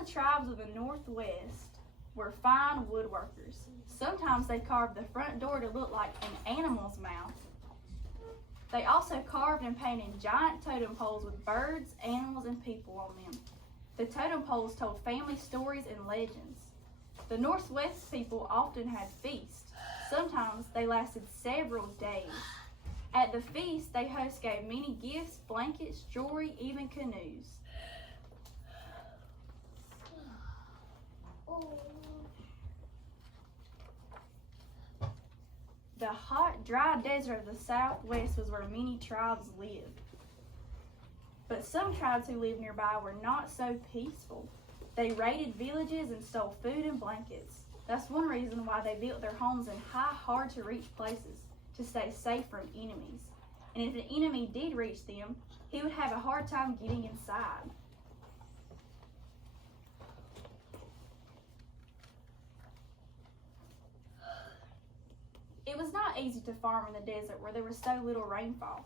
the tribes of the Northwest were fine woodworkers. Sometimes they carved the front door to look like an animal's mouth. They also carved and painted giant totem poles with birds, animals, and people on them. The totem poles told family stories and legends. The Northwest people often had feasts. Sometimes they lasted several days. At the feast, the host gave many gifts, blankets, jewelry, even canoes. The hot, dry desert of the Southwest was where many tribes lived. But some tribes who lived nearby were not so peaceful. They raided villages and stole food and blankets. That's one reason why they built their homes in high, hard-to-reach places, to stay safe from enemies. And if an enemy did reach them, he would have a hard time getting inside. It was not easy to farm in the desert where there was so little rainfall.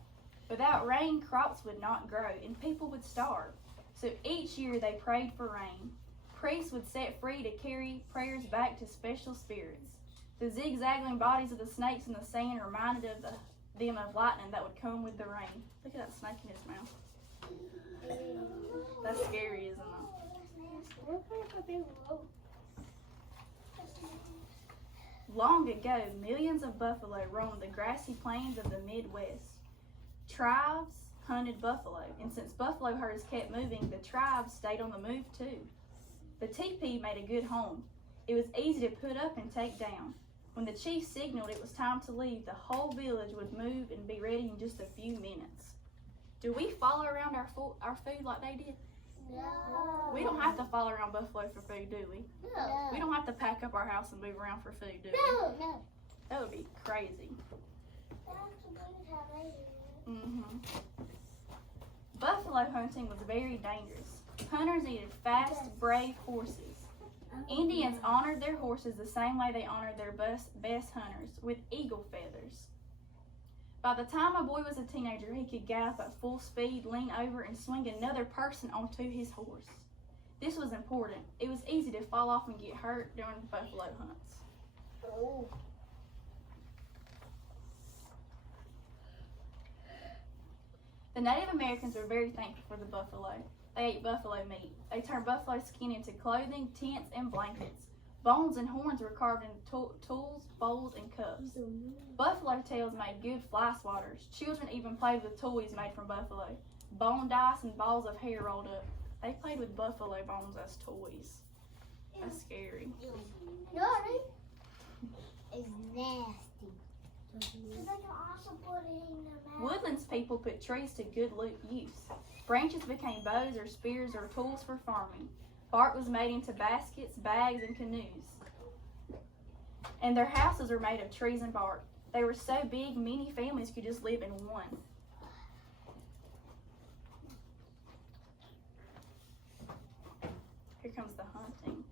Without rain, crops would not grow and people would starve. So each year they prayed for rain. Priests would set free to carry prayers back to special spirits. The zigzagging bodies of the snakes in the sand reminded them of lightning that would come with the rain. Look at that snake in his mouth. That's scary, isn't it? Long ago, millions of buffalo roamed the grassy plains of the Midwest. Tribes hunted buffalo, and since buffalo herds kept moving, the tribes stayed on the move too. The teepee made a good home. It was easy to put up and take down. When the chief signaled it was time to leave, the whole village would move and be ready in just a few minutes. Do we follow around our food like they did? No. We don't have to follow around buffalo for food, do we? No. We don't have to pack up our house and move around for food, do we? No. That would be crazy. Buffalo hunting was very dangerous. Hunters needed fast, brave horses. Indians honored their horses the same way they honored their best hunters, with eagle feathers. By the time a boy was a teenager, he could gallop at full speed, lean over, and swing another person onto his horse. This was important. It was easy to fall off and get hurt during buffalo hunts. Oh. The Native Americans were very thankful for the buffalo. They ate buffalo meat. They turned buffalo skin into clothing, tents, and blankets. Bones and horns were carved into tools, bowls, and cups. Buffalo tails made good fly swatters. Children even played with toys made from buffalo. Bone dice and balls of hair rolled up. They played with buffalo bones as toys. That's scary. No, it's nasty. They can also put it in their mouth. Woodlands people put trees to good use. Branches became bows or spears or tools for farming. Bark was made into baskets, bags, and canoes. And their houses were made of trees and bark. They were so big, many families could just live in one. Here comes the hunting.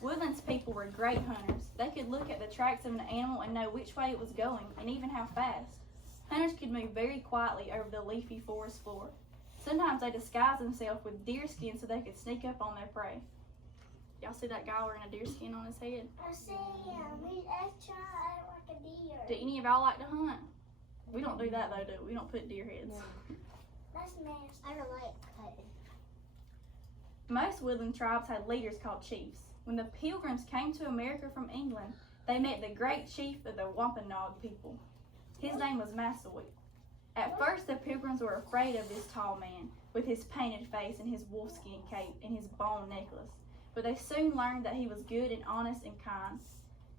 Woodlands people were great hunters. They could look at the tracks of an animal and know which way it was going, and even how fast. Hunters could move very quietly over the leafy forest floor. Sometimes they disguised themselves with deer skin so they could sneak up on their prey. Y'all see that guy wearing a deer skin on his head? I see him. He's extra like a deer. Do any of y'all like to hunt? We don't do that though, do we? We don't put deer heads. No. That's nasty. I don't like cutting. Most woodland tribes had leaders called chiefs. When the Pilgrims came to America from England, they met the great chief of the Wampanoag people. His name was Massasoit. At first, the Pilgrims were afraid of this tall man with his painted face and his wolfskin cape and his bone necklace, but they soon learned that he was good and honest and kind.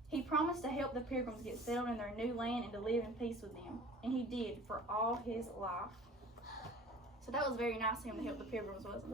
He promised to help the Pilgrims get settled in their new land and to live in peace with them, and he did for all his life. So that was very nice of him to help the Pilgrims, wasn't it?